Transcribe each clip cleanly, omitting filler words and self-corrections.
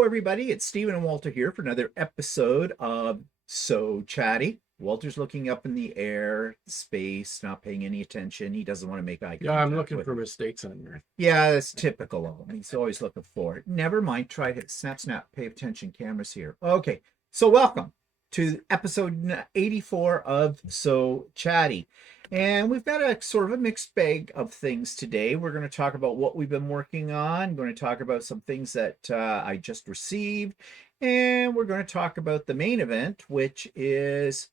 Hello, everybody. It's Stephen and Walter here for another episode of So Chatty. Walter's looking up in the air, space, not paying any attention. He doesn't want to make eye contact. Yeah, I'm looking with for me. mistakes on your. Yeah, that's typical of him. He's always looking for it. Never mind. Try to snap, pay attention. Cameras here. Okay. So welcome to episode 84 of So Chatty. And we've got a sort of a mixed bag of things today. We're going to talk about what we've been working on. I'm going to talk about some things that I just received. And we're going to talk about the main event, which is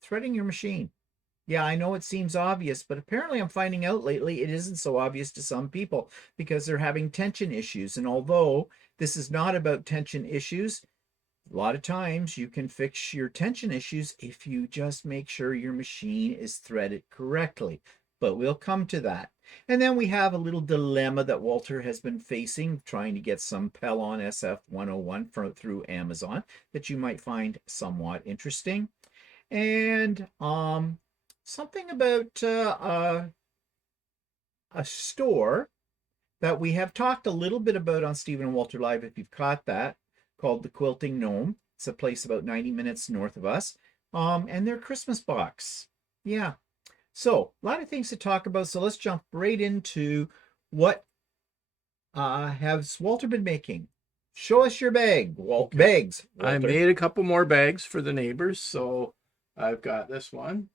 threading your machine. Yeah, I know it seems obvious, but apparently I'm finding out lately it isn't so obvious to some people because they're having tension issues. And although this is not about tension issues, a lot of times you can fix your tension issues if you just make sure your machine is threaded correctly. But we'll come to that. And then we have a little dilemma that Walter has been facing, trying to get some Pellon SF101 through Amazon that you might find somewhat interesting. And something about a store that we have talked a little bit about on Stephen and Walter Live, if you've caught that, called the Quilting Gnome. It's a place about 90 minutes north of us. And their Christmas box. Yeah. So a lot of things to talk about. So let's jump right into what has Walter been making. Show us your bag, bags. Walter. I made a couple more bags for the neighbors. So I've got this one.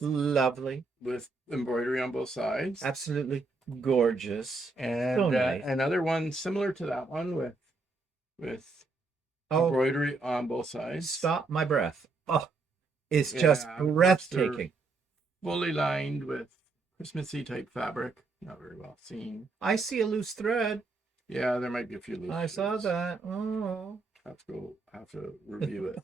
Lovely. With embroidery on both sides. Absolutely gorgeous. And so nice. Another one similar to that one with embroidery on both sides. Stop my breath. Oh, it's just breathtaking. Fully lined with Christmassy type fabric. Not very well seen. I see a loose thread. Yeah, there might be a few loose threads. saw that. Oh. Have to review it.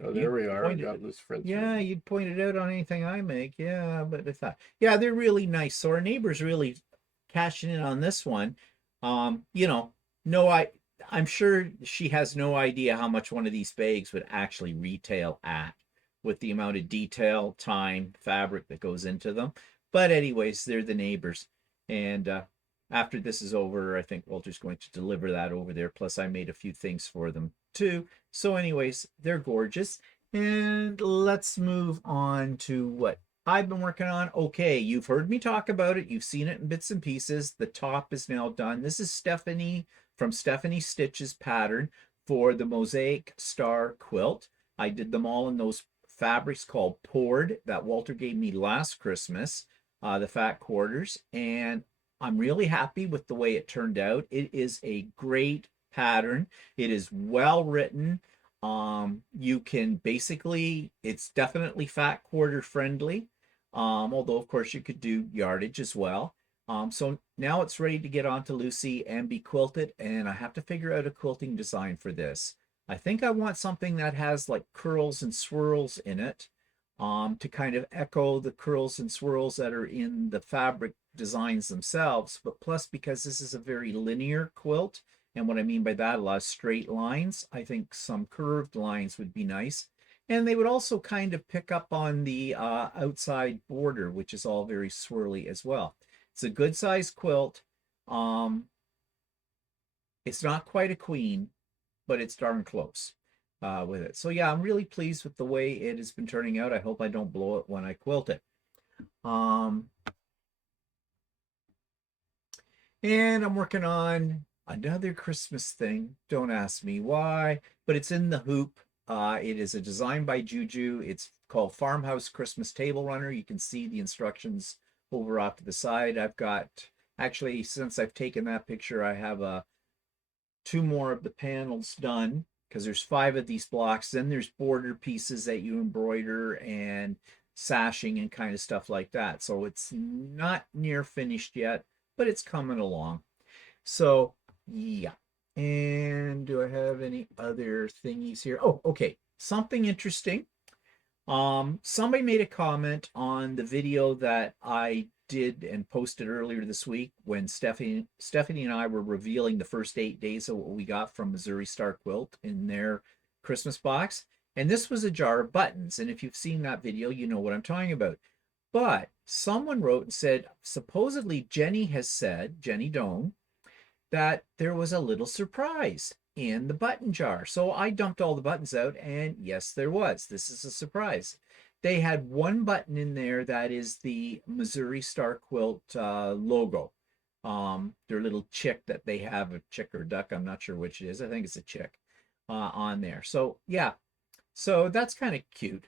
Oh, there we are. I've got loose threads. Yeah, you'd point it out on anything I make. Yeah, but I thought, yeah, they're really nice. So our neighbor's really cashing in on this one. I'm sure she has no idea how much one of these bags would actually retail at with the amount of detail, time, fabric that goes into them. But anyways, they're the neighbors. And after this is over, I think Walter's going to deliver that over there. Plus, I made a few things for them too. So anyways, they're gorgeous. And let's move on to what I've been working on. Okay, you've heard me talk about it. You've seen it in bits and pieces. The top is now done. This is Stephanie from Stephanie Stitch's pattern for the Mosaic Star Quilt. I did them all in those fabrics called poured that Walter gave me last Christmas, the fat quarters. And I'm really happy with the way it turned out. It is a great pattern. It is well written. You can basically, it's definitely fat quarter friendly. Although of course you could do yardage as well. So now it's ready to get onto Lucy and be quilted, and I have to figure out a quilting design for this. I think I want something that has like curls and swirls in it, to kind of echo the curls and swirls that are in the fabric designs themselves, but plus because this is a very linear quilt, and what I mean by that, a lot of straight lines, I think some curved lines would be nice. And they would also kind of pick up on the outside border, which is all very swirly as well. It's a good sized quilt. It's not quite a queen, but it's darn close with it. So yeah, I'm really pleased with the way it has been turning out. I hope I don't blow it when I quilt it. And I'm working on another Christmas thing. Don't ask me why, but it's in the hoop. It is a design by Juju. It's called Farmhouse Christmas Table Runner. You can see the instructions over off to the side. I've got, actually, since I've taken that picture, I have two more of the panels done because there's 5 of these blocks. Then there's border pieces that you embroider and sashing and kind of stuff like that. So it's not near finished yet, but it's coming along. So yeah. And do I have any other thingies here? Oh, okay. Something interesting. Somebody made a comment on the video that I did and posted earlier this week when Stephanie and I were revealing the first 8 days of what we got from Missouri Star Quilt in their Christmas box. And this was a jar of buttons. And if you've seen that video, you know what I'm talking about. But someone wrote and said, supposedly Jenny has said, Jenny Doan, that there was a little surprise in the button jar. So I dumped all the buttons out, and yes, there was. This is a surprise. They had one button in there that is the Missouri Star Quilt logo. Their little chick that they have, a chick or duck, I'm not sure which it is. I think it's a chick on there. So yeah, so that's kind of cute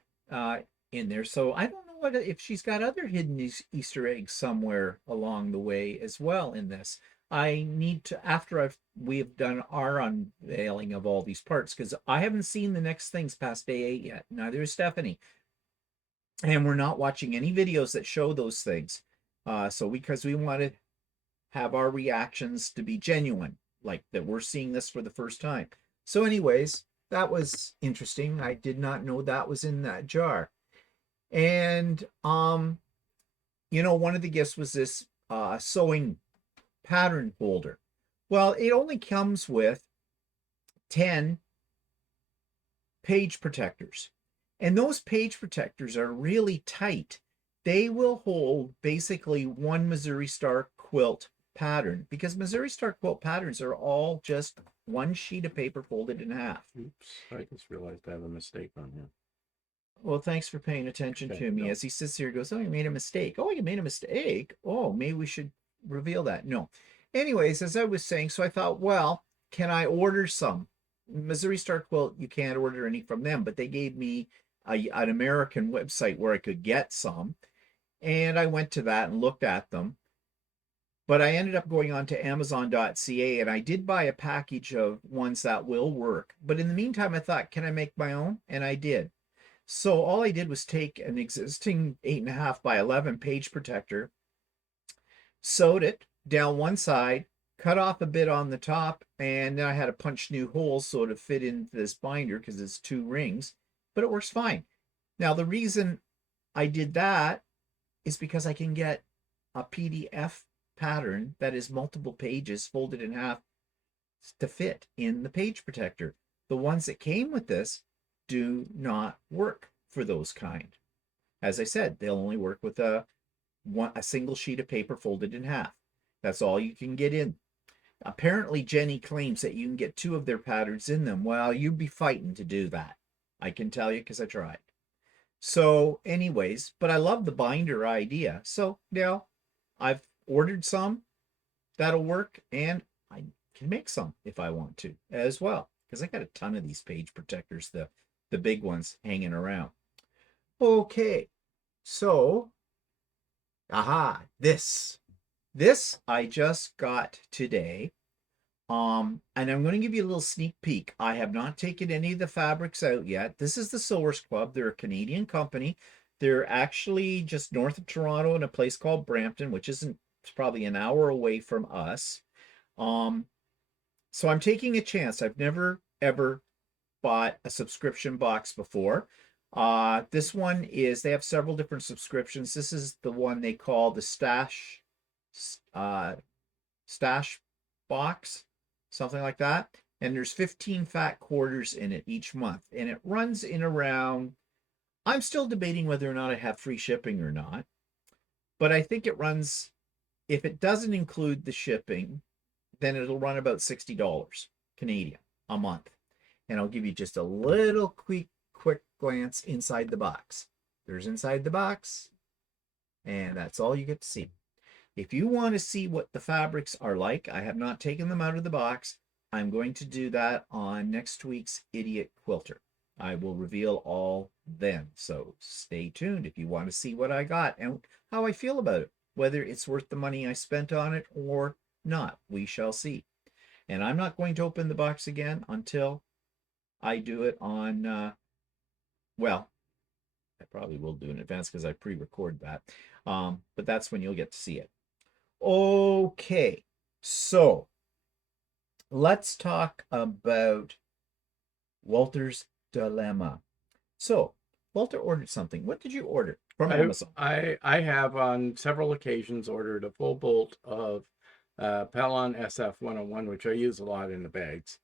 in there. So I don't know what if she's got other hidden Easter eggs somewhere along the way as well in this. I need to after we've done our unveiling of all these parts, because I haven't seen the next things past day 8 yet. Neither is Stephanie, and we're not watching any videos that show those things. So because we want to have our reactions to be genuine, like that we're seeing this for the first time. So anyways, that was interesting. I did not know that was in that jar. And you know, one of the gifts was this sewing pattern holder. Well, it only comes with 10 page protectors. And those page protectors are really tight. They will hold basically one Missouri Star quilt pattern, because Missouri Star quilt patterns are all just one sheet of paper folded in half. Oops, I just realized I have a mistake on here. Well, thanks for paying attention Okay, to me. no. As he sits here, goes, oh, you made a mistake. Oh, you made a mistake. Oh, maybe we should reveal that. No. Anyways, as I was saying, so I thought, well, can I order some? Missouri Star Quilt, you can't order any from them, but they gave me an American website where I could get some. And I went to that and looked at them. But I ended up going on to Amazon.ca, and I did buy a package of ones that will work. But in the meantime, I thought, can I make my own? And I did. So all I did was take an existing 8.5 by 11 page protector, sewed it down one side, cut off a bit on the top, and then I had to punch new holes so to fit into this binder because it's 2 rings, but it works fine. Now, the reason I did that is because I can get a PDF pattern that is multiple pages folded in half to fit in the page protector. The ones that came with this do not work for those kind. As I said, they'll only work with a single sheet of paper folded in half. That's all you can get in. Apparently, Jenny claims that you can get 2 of their patterns in them. Well, you'd be fighting to do that. I can tell you because I tried. So anyways, but I love the binder idea. So now I've ordered some that'll work, and I can make some if I want to as well, because I got a ton of these page protectors, the big ones hanging around. Okay, so this I just got today. And I'm going to give you a little sneak peek. I have not taken any of the fabrics out yet. This is the Sewers Club. They're a Canadian company. They're actually just north of Toronto in a place called Brampton, which isn't, it's probably an hour away from us. So I'm taking a chance. I've never ever bought a subscription box before. This one is, they have several different subscriptions. This is the one they call the stash box, something like that. And there's 15 fat quarters in it each month, and it runs in around, I'm still debating whether or not I have free shipping or not, but I think it runs, if it doesn't include the shipping, then it'll run about $60 Canadian a month. And I'll give you just a little quick glance inside the box. There's inside the box, and that's all you get to see. If you want to see what the fabrics are like, I have not taken them out of the box. I'm going to do that on next week's Idiot Quilter. I will reveal all then. So stay tuned if you want to see what I got and how I feel about it, whether it's worth the money I spent on it or not. We shall see. And I'm not going to open the box again until I do it on, well, I probably will do in advance because I pre-record that. But that's when you'll get to see it. Okay, so let's talk about Walter's dilemma. So Walter ordered something. What did you order from Amazon? I have on several occasions ordered a full bolt of Pellon SF101, which I use a lot in the bags,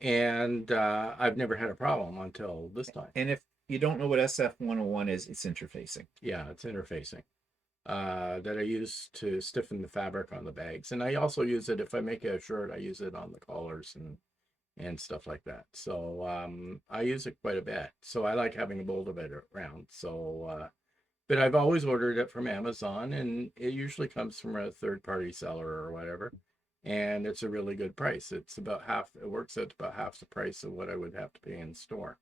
and I've never had a problem until this time. And if you don't know what SF101 is, it's interfacing. Yeah, it's interfacing. that I use to stiffen the fabric on the bags. And I also use it if I make a shirt, I use it on the collars and stuff like that. So I use it quite a bit. So I like having a bolt of it around. So but I've always ordered it from Amazon, and it usually comes from a third-party seller or whatever. And it's a really good price. It's about half, it works out to about half the price of what I would have to pay in store.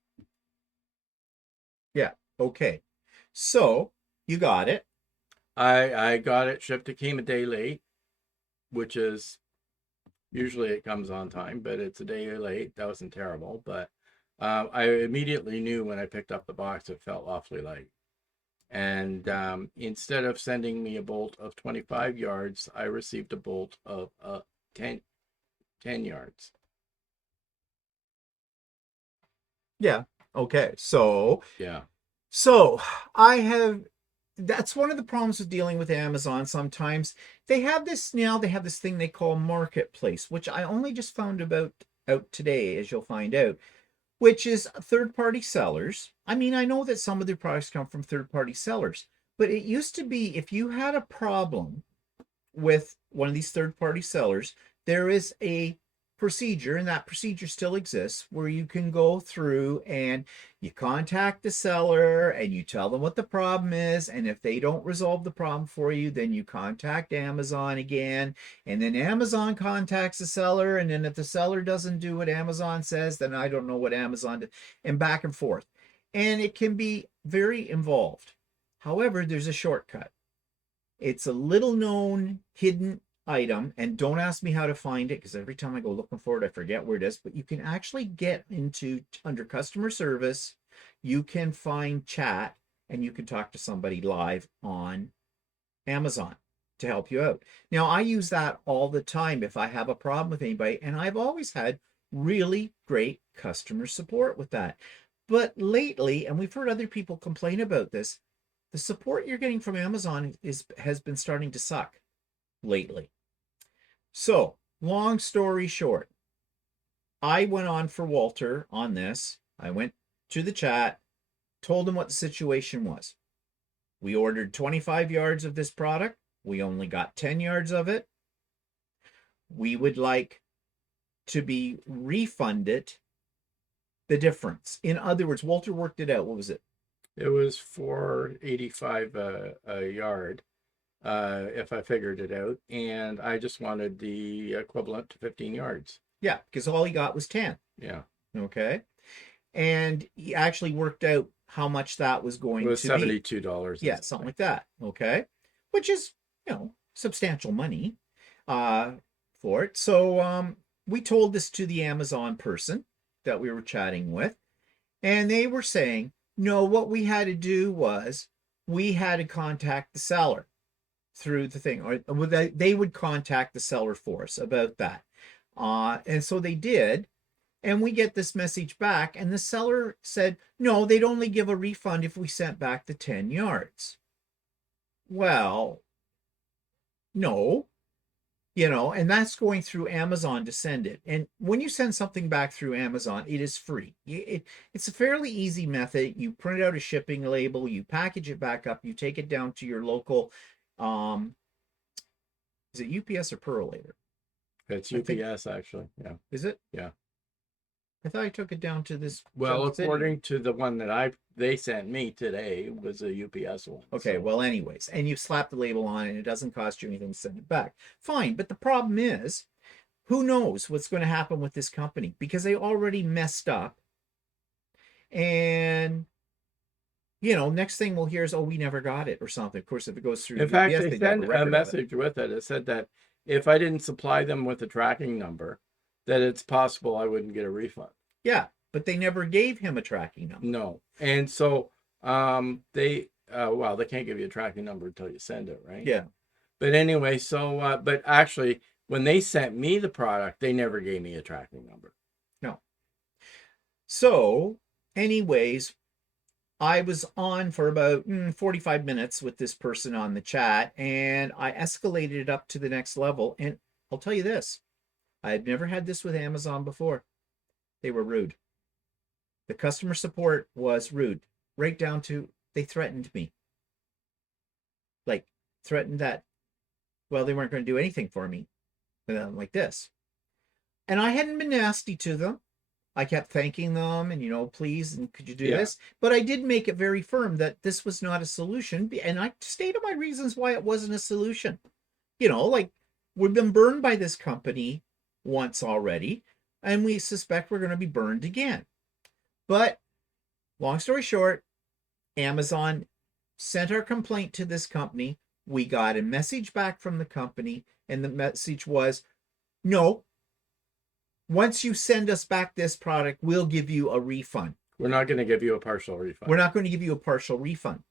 Yeah. Okay. So you got it. I got it shipped. It came a day late, which is usually it comes on time, but it's a day late. That wasn't terrible, but I immediately knew when I picked up the box it felt awfully light. And instead of sending me a bolt of 25 yards, I received a bolt of 10 yards. Yeah. Okay. So Yeah. So I have, that's one of the problems with dealing with Amazon. Sometimes they have this thing they call marketplace, which I only just found out today, as you'll find out, which is third-party sellers. I mean, I know that some of their products come from third-party sellers, but it used to be if you had a problem with one of these third-party sellers, there is a procedure, and that procedure still exists, where you can go through and you contact the seller and you tell them what the problem is, and if they don't resolve the problem for you, then you contact Amazon again, and then Amazon contacts the seller, and then if the seller doesn't do what Amazon says, then I don't know what Amazon did, and back and forth. And it can be very involved. However, there's a shortcut. It's a little known hidden item, and don't ask me how to find it because every time I go looking for it, I forget where it is. But you can actually get into under customer service, you can find chat and you can talk to somebody live on Amazon to help you out. Now, I use that all the time if I have a problem with anybody, and I've always had really great customer support with that. But lately, and we've heard other people complain about this, the support you're getting from Amazon has been starting to suck lately. So, long story short, I went on for Walter on this. I went to the chat, told him what the situation was. We ordered 25 yards of this product. We only got 10 yards of it. We would like to be refunded the difference. In other words, Walter worked it out. What was it? It was $4.85 a yard, if I figured it out, and I just wanted the equivalent to 15 yards. Yeah, because all he got was 10. Yeah. Okay. And he actually worked out how much that was going It was to $72. be. Yeah, something like that. Okay. Which is, substantial money for it. So we told this to the Amazon person that we were chatting with, and they were saying, no, what we had to do was we had to contact the seller through the thing, or they would contact the seller for us about that. And so they did. And we get this message back, and the seller said, no, they'd only give a refund if we sent back the 10 yards. Well, no, and that's going through Amazon to send it. And when you send something back through Amazon, it is free. It's a fairly easy method. You print out a shipping label, you package it back up, you take it down to your local, is it UPS or Purolator? It's UPS, actually. Yeah. Is it? Yeah. I thought I took it down to this. Well, according to the one that they sent me today, was a UPS one. Okay, well, anyways, and you slap the label on and it doesn't cost you anything to send it back. Fine, but the problem is, who knows what's going to happen with this company because they already messed up. And next thing we'll hear is, oh, we never got it or something. Of course, if it goes through In fact, UPS, they sent a message with it. It said that if I didn't supply them with a tracking number, that it's possible I wouldn't get a refund. Yeah, but they never gave him a tracking number. No. And so they can't give you a tracking number until you send it, right? Yeah. But anyway, so but actually when they sent me the product, they never gave me a tracking number. No. So anyways, I was on for about 45 minutes with this person on the chat, and I escalated it up to the next level. And I'll tell you this, I had never had this with Amazon before. They were rude. The customer support was rude, right down to they threatened me. Like, threatened that, well, they weren't going to do anything for me. And I'm like this. And I hadn't been nasty to them. I kept thanking them and, please, and could you do Yeah. this? But I did make it very firm that this was not a solution. And I stated my reasons why it wasn't a solution. Like, we've been burned by this company once already, and we suspect we're going to be burned again. But long story short, Amazon sent our complaint to this company. We got a message back from the company, and the message was, no, once you send us back this product, we'll give you a refund. We're not going to give you a partial refund. We're not going to give you a partial refund.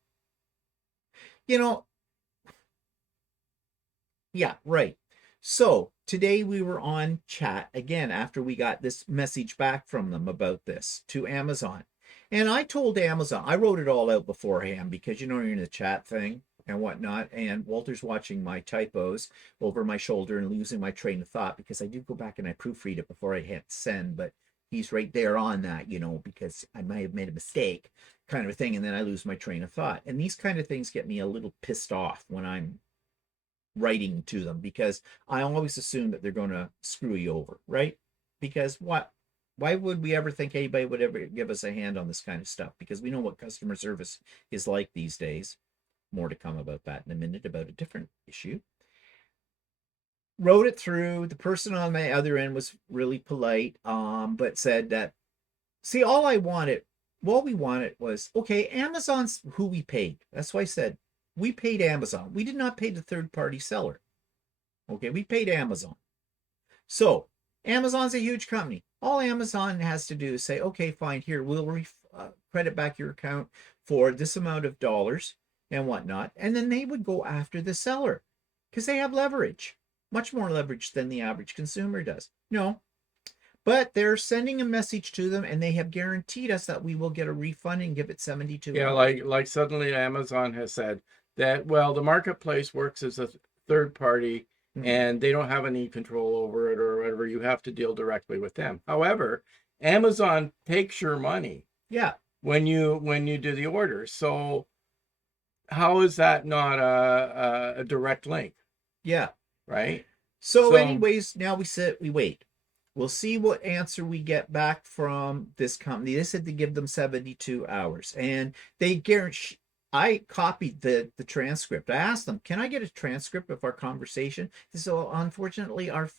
Yeah, right. So today we were on chat again after we got this message back from them about this to Amazon. And I told Amazon, I wrote it all out beforehand because you're in the chat thing and whatnot. And Walter's watching my typos over my shoulder and losing my train of thought because I do go back and I proofread it before I hit send, but he's right there on that, because I might have made a mistake kind of a thing. And then I lose my train of thought. And these kind of things get me a little pissed off when I'm writing to them because I always assume that they're going to screw you over, right? Because why would we ever think anybody would ever give us a hand on this kind of stuff? Because we know what customer service is like these days. More to come about that in a minute about a different issue. Wrote it through. The person on my other end was really polite, but said that, see, all we wanted was, okay, Amazon's who we paid. That's why I said, we paid Amazon. We did not pay the third-party seller. Okay, we paid Amazon. So Amazon's a huge company. All Amazon has to do is say, okay, fine, here, we'll credit back your account for this amount of dollars and whatnot. And then they would go after the seller because they have leverage, much more leverage than the average consumer does. No, but they're sending a message to them and they have guaranteed us that we will get a refund and give it 72 Yeah, hours. like suddenly Amazon has said that, well, the marketplace works as a third party and they don't have any control over it or whatever. You have to deal directly with them. However, Amazon takes your money. Yeah. When you do the order. So how is that not a direct link? Yeah. Right. So anyways, now we wait. We'll see what answer we get back from this company. They said to give them 72 hours. And they guarantee, I copied the transcript. I asked them, can I get a transcript of our conversation? So unfortunately, our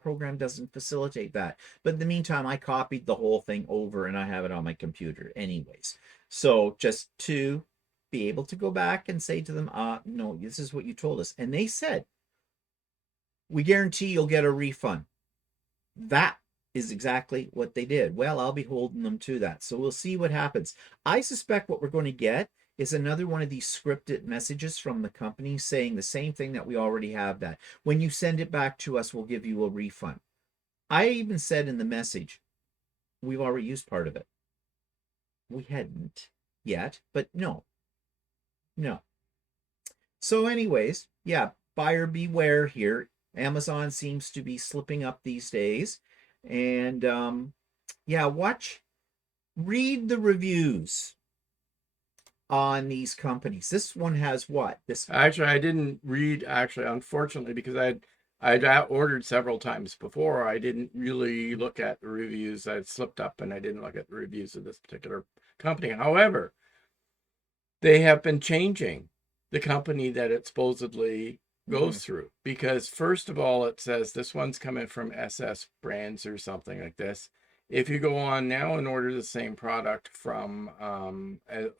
program doesn't facilitate that. But in the meantime, I copied the whole thing over and I have it on my computer anyways. So just to be able to go back and say to them, no, this is what you told us. And they said, we guarantee you'll get a refund. That is exactly what they did. Well, I'll be holding them to that. So we'll see what happens. I suspect what we're going to get is another one of these scripted messages from the company saying the same thing that we already have, that when you send it back to us, we'll give you a refund. I even said in the message, we've already used part of it. We hadn't yet, but no. So anyways, yeah, buyer beware here. Amazon seems to be slipping up these days. And yeah, read the reviews on these companies. This one has what? Actually, I didn't read, unfortunately, because I'd ordered several times before. I didn't really look at the reviews. I'd slipped up and I didn't look at the reviews of this particular company. However, they have been changing the company that it supposedly goes through, because first of all, it says this one's coming from SS Brands or something like this. If you go on now and order the same product from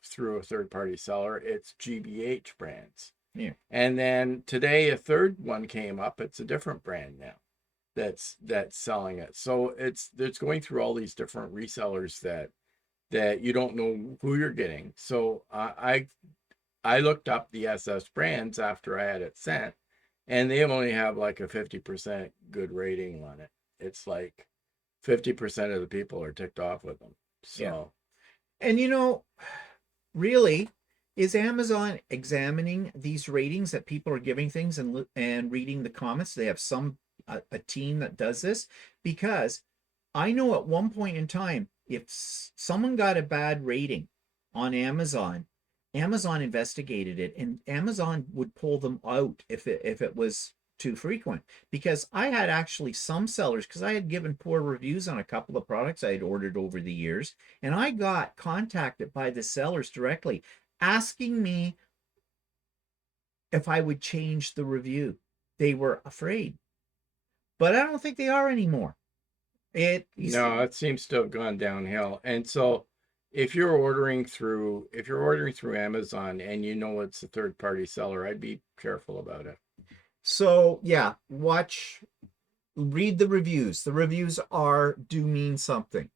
through a third-party seller, it's GBH Brands. Yeah. And then today a third one came up. It's a different brand now that's selling it. So it's going through all these different resellers that you don't know who you're getting. So I looked up the SS Brands after I had it sent, and they only have like a 50% good rating on it. It's like 50% of the people are ticked off with them. So, yeah. And really, is Amazon examining these ratings that people are giving things and reading the comments? They have a team that does this, because I know at one point in time, if someone got a bad rating on Amazon, Amazon investigated it, and Amazon would pull them out if it was too frequent. Because I had actually some sellers, because I had given poor reviews on a couple of products I had ordered over the years, and I got contacted by the sellers directly asking me if I would change the review. They were afraid, but I don't think they are anymore. No, it seems to have gone downhill. And so if you're ordering through Amazon and you know it's a third party seller, I'd be careful about it. So yeah, read the reviews. The reviews do mean something.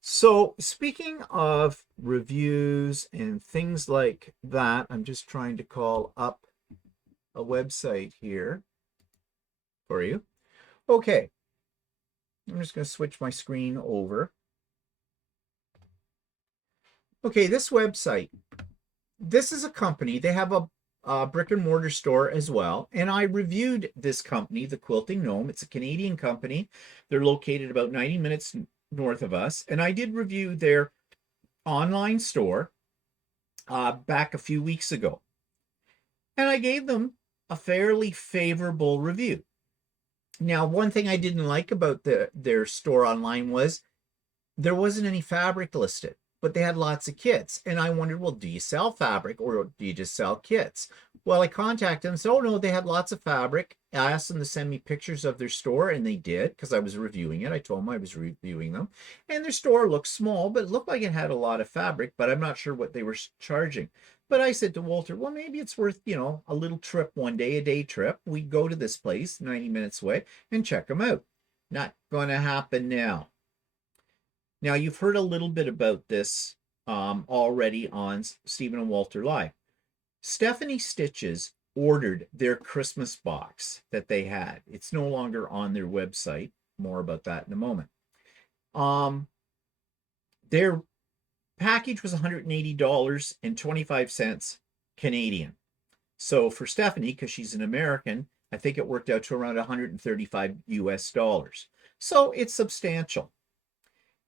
So speaking of reviews and things like that, I'm just trying to call up a website here for you. Okay, I'm just going to switch my screen over. Okay, this website, this is a company. They have a brick and mortar store as well. And I reviewed this company, the Quilting Gnome. It's a Canadian company. They're located about 90 minutes north of us. And I did review their online store back a few weeks ago. And I gave them a fairly favorable review. Now, one thing I didn't like about their store online was there wasn't any fabric listed, but they had lots of kits. And I wondered, well, do you sell fabric or do you just sell kits? Well, I contacted them and said, oh, no, they had lots of fabric. I asked them to send me pictures of their store, and they did, because I was reviewing it. I told them I was reviewing them. And their store looked small, but it looked like it had a lot of fabric, but I'm not sure what they were charging. But I said to Walter, well, maybe it's worth, a little trip one day, a day trip. We go to this place 90 minutes away and check them out. Not going to happen now. Now, you've heard a little bit about this already on Stephen and Walter Live. Stephanie Stitches ordered their Christmas box that they had. It's no longer on their website. More about that in a moment. Their package was $180.25 Canadian. So for Stephanie, because she's an American, I think it worked out to around 135 US dollars. So it's substantial.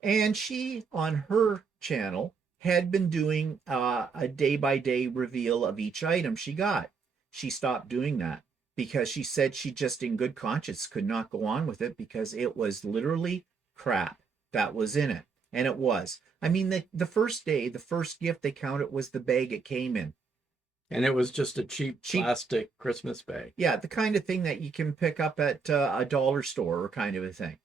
And she, on her channel, had been doing a day-by-day reveal of each item she got. She stopped doing that because she said she just in good conscience could not go on with it because it was literally crap that was in it. And it was. I mean, the first day, the first gift they counted was the bag it came in. And it was just a cheap plastic Christmas bag. Yeah, the kind of thing that you can pick up at a dollar store or kind of a thing.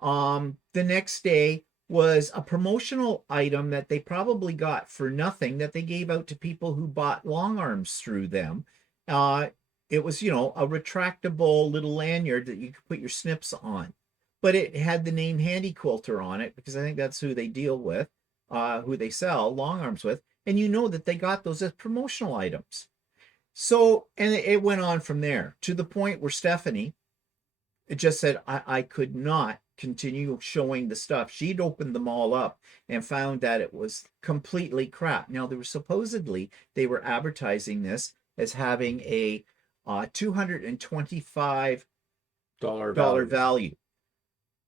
The next day was a promotional item that they probably got for nothing that they gave out to people who bought long arms through them. It was, a retractable little lanyard that you could put your snips on. But it had the name Handy Quilter on it because I think that's who they deal with, who they sell long arms with. And you know that they got those as promotional items. So, and it went on from there to the point where Stephanie, it just said, I could not continue showing the stuff. She'd opened them all up and found that it was completely crap. Now, they were advertising this as having a $225 value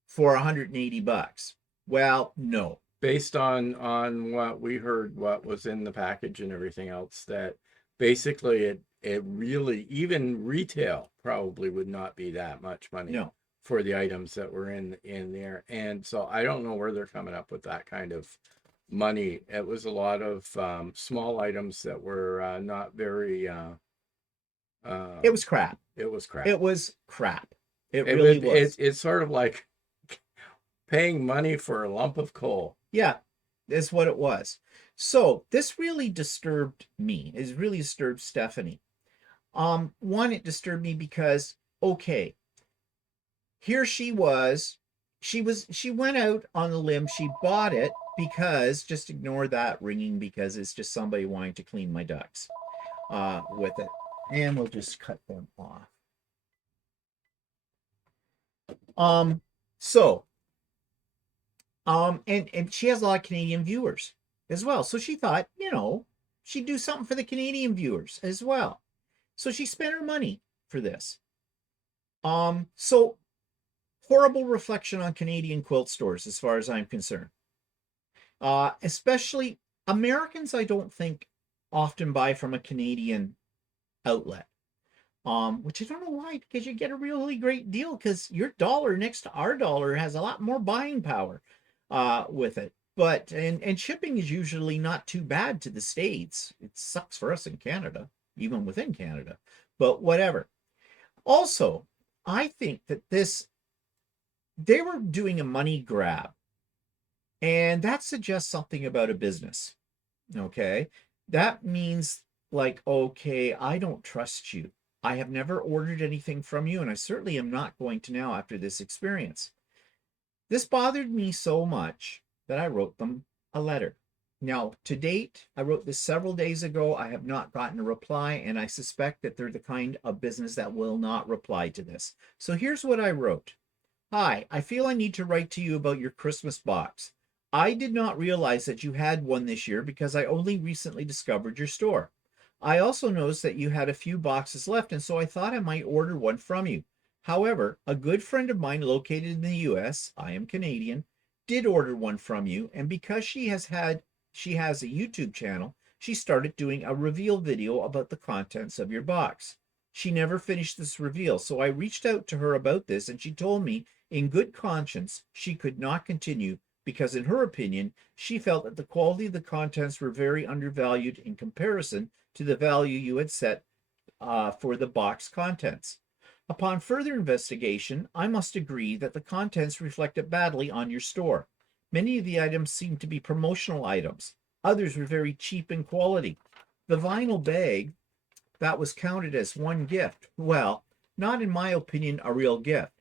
for 180 bucks. Well, no. Based on what we heard, what was in the package and everything else, that basically it really, even retail probably would not be that much money for the items that were in there. And so I don't know where they're coming up with that kind of money. It was a lot of small items that were not very it was crap. It was crap. It was crap. It really was. It's sort of like paying money for a lump of coal. Yeah, is what it was. So this really disturbed me. It really disturbed Stephanie. One, it disturbed me because, okay, here she went out on a limb. She bought it because, just ignore that ringing because it's just somebody wanting to clean my ducks with it. And we'll just cut them off. And she has a lot of Canadian viewers as well. So she thought, she'd do something for the Canadian viewers as well. So she spent her money for this. So horrible reflection on Canadian quilt stores as far as I'm concerned. Especially Americans, I don't think often buy from a Canadian outlet. Which I don't know why, because you get a really great deal because your dollar next to our dollar has a lot more buying power with it. But and shipping is usually not too bad to the States. It sucks for us in Canada, even within Canada. But whatever. Also, I think that they were doing a money grab, and that suggests something about a business. Okay. That means, like, okay, I don't trust you. I have never ordered anything from you, and I certainly am not going to now after this experience. This bothered me so much that I wrote them a letter. Now, to date, I wrote this several days ago. I have not gotten a reply, and I suspect that they're the kind of business that will not reply to this. So here's what I wrote. Hi, I feel I need to write to you about your Christmas box. I did not realize that you had one this year because I only recently discovered your store. I also noticed that you had a few boxes left, and so I thought I might order one from you. However, a good friend of mine located in the US, I am Canadian, did order one from you, and because she has a YouTube channel, she started doing a reveal video about the contents of your box. She never finished this reveal, so I reached out to her about this, and she told me in good conscience she could not continue because, in her opinion, she felt that the quality of the contents were very undervalued in comparison to the value you had set for the box contents. Upon further investigation, I must agree that the contents reflected badly on your store. Many of the items seemed to be promotional items. Others were very cheap in quality. The vinyl bag that was counted as one gift. Well, not in my opinion a real gift.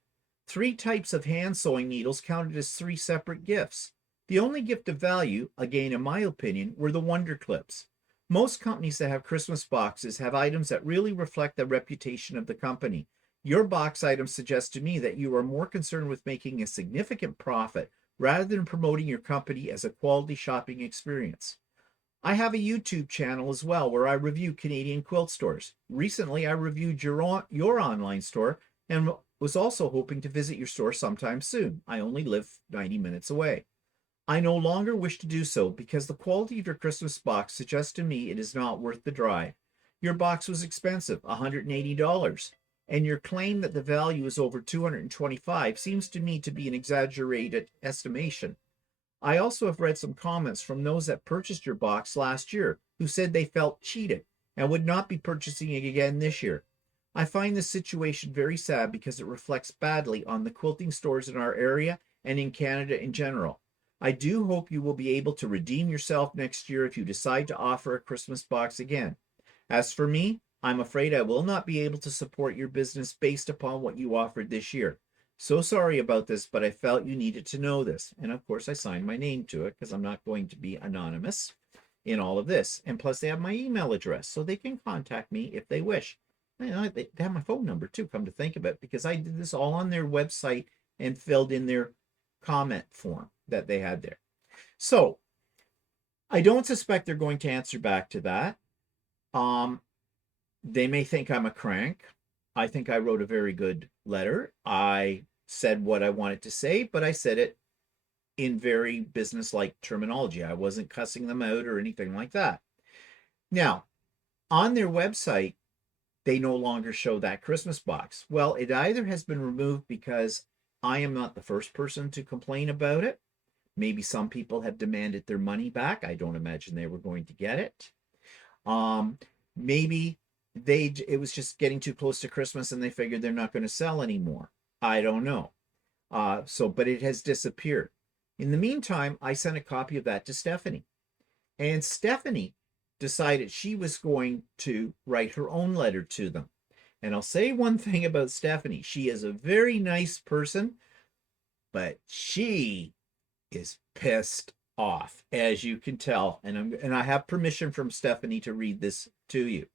3 types of hand sewing needles counted as 3 separate gifts. The only gift of value, again in my opinion, were the Wonder Clips. Most companies that have Christmas boxes have items that really reflect the reputation of the company. Your box items suggest to me that you are more concerned with making a significant profit rather than promoting your company as a quality shopping experience. I have a YouTube channel as well where I review Canadian quilt stores. Recently, I reviewed your online store and was also hoping to visit your store sometime soon. I only live 90 minutes away. I no longer wish to do so because the quality of your Christmas box suggests to me it is not worth the drive. Your box was expensive, $180, and your claim that the value is over $225 seems to me to be an exaggerated estimation. I also have read some comments from those that purchased your box last year who said they felt cheated and would not be purchasing it again this year. I find this situation very sad because it reflects badly on the quilting stores in our area and in Canada in general. I do hope you will be able to redeem yourself next year if you decide to offer a Christmas box again. As for me, I'm afraid I will not be able to support your business based upon what you offered this year. So sorry about this, but I felt you needed to know this. And of course, I signed my name to it because I'm not going to be anonymous in all of this. And plus, they have my email address, so they can contact me if they wish. They have my phone number too, come to think of it, because I did this all on their website and filled in their comment form that they had there. So I don't suspect they're going to answer back to that. They may think I'm a crank. I think I wrote a very good letter. I said what I wanted to say, but I said it in very business-like terminology. I wasn't cussing them out or anything like that. Now, on their website, they no longer show that Christmas box. Well, it either has been removed because I am not the first person to complain about it. Maybe some people have demanded their money back. I don't imagine they were going to get it. Maybe it was just getting too close to Christmas and they figured they're not going to sell anymore. I don't know. But it has disappeared. In the meantime, I sent a copy of that to Stephanie. And Stephanie decided she was going to write her own letter to them. And I'll say one thing about Stephanie. She is a very nice person, but she is pissed off, as you can tell. And I have permission from Stephanie to read this to you.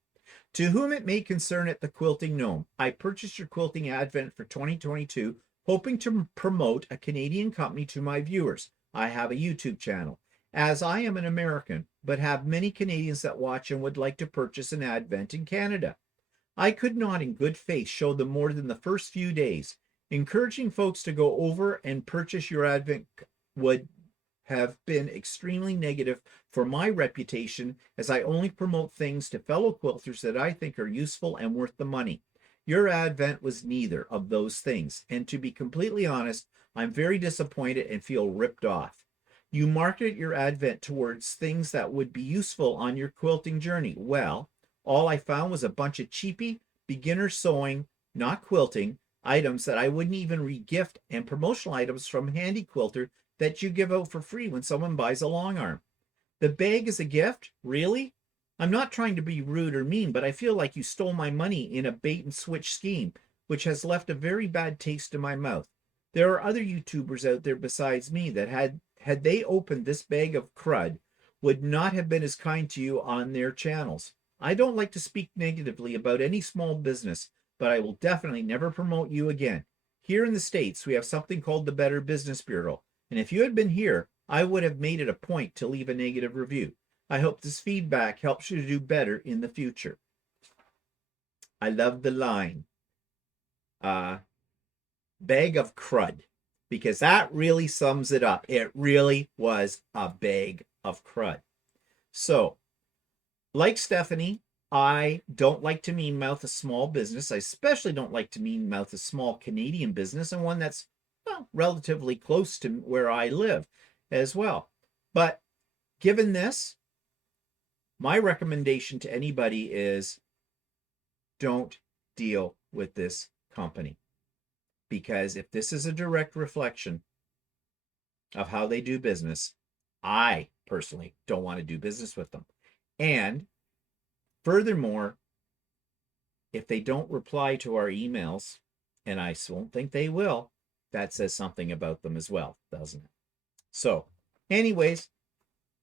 To whom it may concern it, the Quilting Gnome. I purchased your quilting advent for 2022, hoping to promote a Canadian company to my viewers. I have a YouTube channel. As I am an American, but have many Canadians that watch and would like to purchase an advent in Canada. I could not in good faith show them more than the first few days. Encouraging folks to go over and purchase your advent would have been extremely negative for my reputation, as I only promote things to fellow quilters that I think are useful and worth the money. Your advent was neither of those things, and to be completely honest, I'm very disappointed and feel ripped off. You marketed your advent towards things that would be useful on your quilting journey. Well, all I found was a bunch of cheapy, beginner sewing, not quilting, items that I wouldn't even regift, and promotional items from Handy Quilter that you give out for free when someone buys a long arm. The bag is a gift? Really? I'm not trying to be rude or mean, but I feel like you stole my money in a bait and switch scheme, which has left a very bad taste in my mouth. There are other YouTubers out there besides me that had they opened this bag of crud, would not have been as kind to you on their channels. I don't like to speak negatively about any small business, but I will definitely never promote you again. Here in the States, we have something called the Better Business Bureau, and if you had been here, I would have made it a point to leave a negative review. I hope this feedback helps you to do better in the future. I love the line, bag of crud, because that really sums it up. It really was a bag of crud. So, like Stephanie, I don't like to mean mouth a small business. I especially don't like to mean mouth a small Canadian business, and one that's, well, relatively close to where I live as well. But given this, my recommendation to anybody is don't deal with this company. Because if this is a direct reflection of how they do business, I personally don't want to do business with them. And furthermore, if they don't reply to our emails, and I won't think they will, that says something about them as well, doesn't it? So, anyways,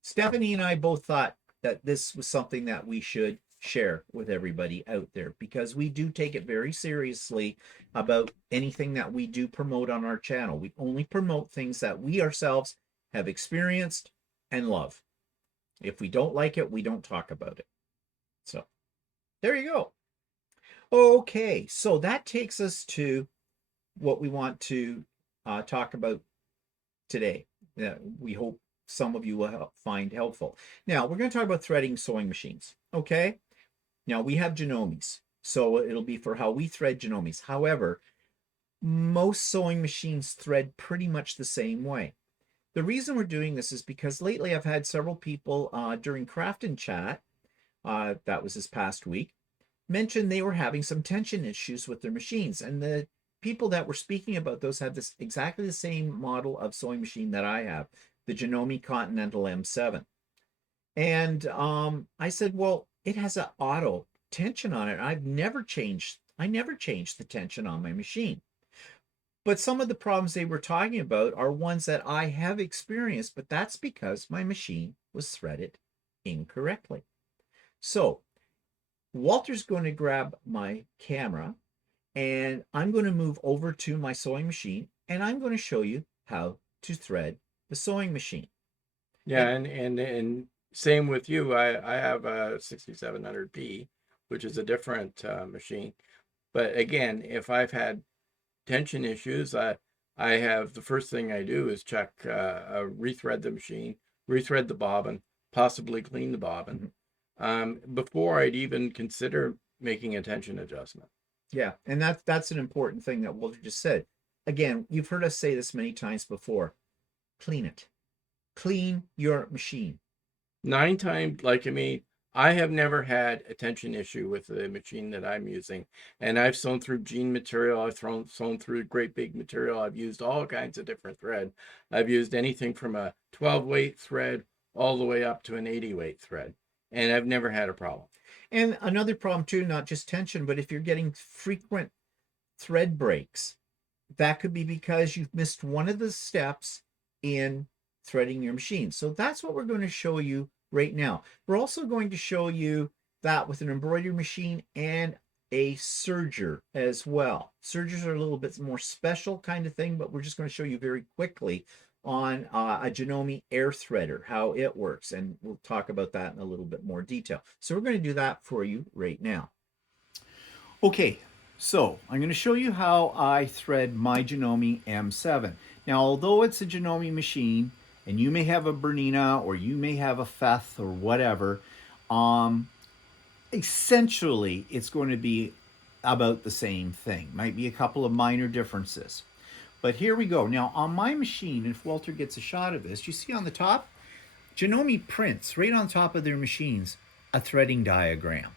Stephanie and I both thought that this was something that we should share with everybody out there, because we do take it very seriously about anything that we do promote on our channel. We only promote things that we ourselves have experienced and love. If we don't like it, we don't talk about it. So there you go. Okay, so that takes us to what we want to talk about today. We hope some of you will find helpful. Now, we're going to talk about threading sewing machines. Okay, now we have gnomes, so it'll be for how we thread gnomes. However, most sewing machines thread pretty much the same way. The reason we're doing this is because lately I've had several people during Craft and Chat, that was this past week, mention they were having some tension issues with their machines. And the people that were speaking about those have this exactly the same model of sewing machine that I have, the Gnome Continental M7. And I said, well, it has an auto tension on it. I never changed the tension on my machine. But some of the problems they were talking about are ones that I have experienced, but that's because my machine was threaded incorrectly. So Walter's going to grab my camera, and I'm going to move over to my sewing machine, and I'm going to show you how to thread the sewing machine. Yeah, and same with you. I have a 6700P, which is a different machine. But again, if I've had tension issues, I have, the first thing I do is check, rethread the machine, rethread the bobbin, possibly clean the bobbin, before I'd even consider making a tension adjustment. Yeah, and that's an important thing that Walter just said. Again, you've heard us say this many times before. Clean it. Clean your machine. 9 times, like, I mean, I have never had a tension issue with the machine that I'm using. And I've sewn through jean material. I've sewn through great big material. I've used all kinds of different thread. I've used anything from a 12 weight thread all the way up to an 80 weight thread. And I've never had a problem. And another problem too, not just tension, but if you're getting frequent thread breaks, that could be because you've missed one of the steps in threading your machine. So that's what we're going to show you right now. We're also going to show you that with an embroidery machine and a serger as well. Sergers are a little bit more special kind of thing, but we're just going to show you very quickly on a Gnome air threader, how it works, and we'll talk about that in a little bit more detail. So we're going to do that for you right now. Okay, so I'm going to show you how I thread my Gnome M7. Now, although it's a Gnome machine, and you may have a Bernina or you may have a Feth or whatever, essentially it's going to be about the same thing. Might be a couple of minor differences. But here we go. Now on my machine, if Walter gets a shot of this, you see on the top, Gnome prints right on top of their machines a threading diagram.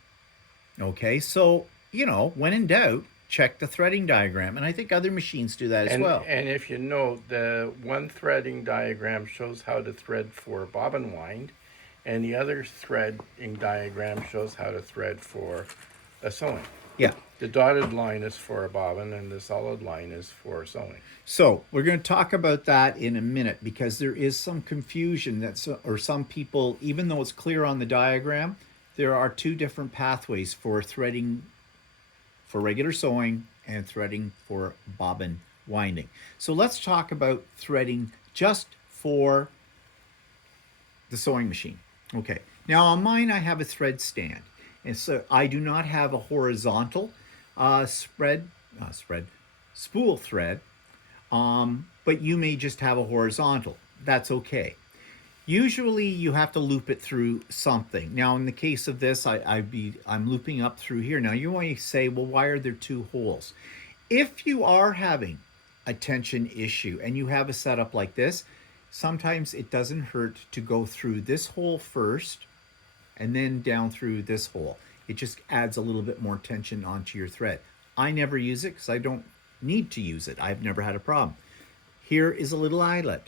Okay, so, you know, when in doubt, check the threading diagram. And I think other machines do that as well. And if you know, the one threading diagram shows how to thread for bobbin wind, and the other threading diagram shows how to thread for a sewing. Yeah. The dotted line is for a bobbin, and the solid line is for sewing. So we're going to talk about that in a minute, because there is some confusion or some people, even though it's clear on the diagram, there are two different pathways for threading for regular sewing and threading for bobbin winding. So let's talk about threading just for the sewing machine. Okay, now on mine I have a thread stand, and so I do not have a horizontal spool thread, but you may just have a horizontal. That's okay. Usually you have to loop it through something. Now in the case of this, I'm looping up through here. Now you want to say, well, why are there two holes? If you are having a tension issue and you have a setup like this, sometimes it doesn't hurt to go through this hole first and then down through this hole. It just adds a little bit more tension onto your thread. I never use it because I don't need to use it. I've never had a problem. Here is a little eyelet.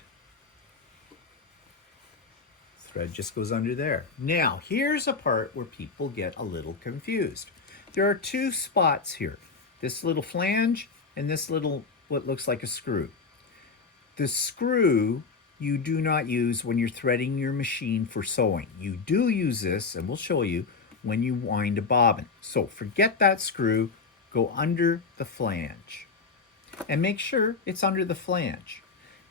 Thread just goes under there. Now, here's a part where people get a little confused. There are two spots here. This little flange and this little, what looks like a screw. The screw you do not use when you're threading your machine for sewing. You do use this, and we'll show you, when you wind a bobbin. So forget that screw, go under the flange. And make sure it's under the flange.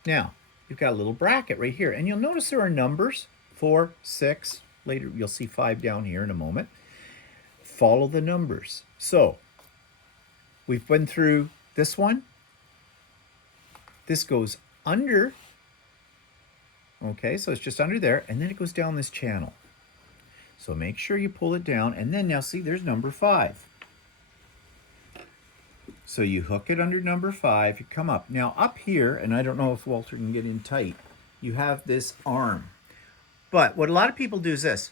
Now, you've got a little bracket right here, and you'll notice there are numbers, 4, 6, later you'll see 5 down here in a moment. Follow the numbers. So, we've been through this one. This goes under. Okay, so it's just under there, and then it goes down this channel. So make sure you pull it down, and then now see, there's number 5. So you hook it under number 5, you come up. Now up here, and I don't know if Walter can get in tight, you have this arm. But what a lot of people do is this.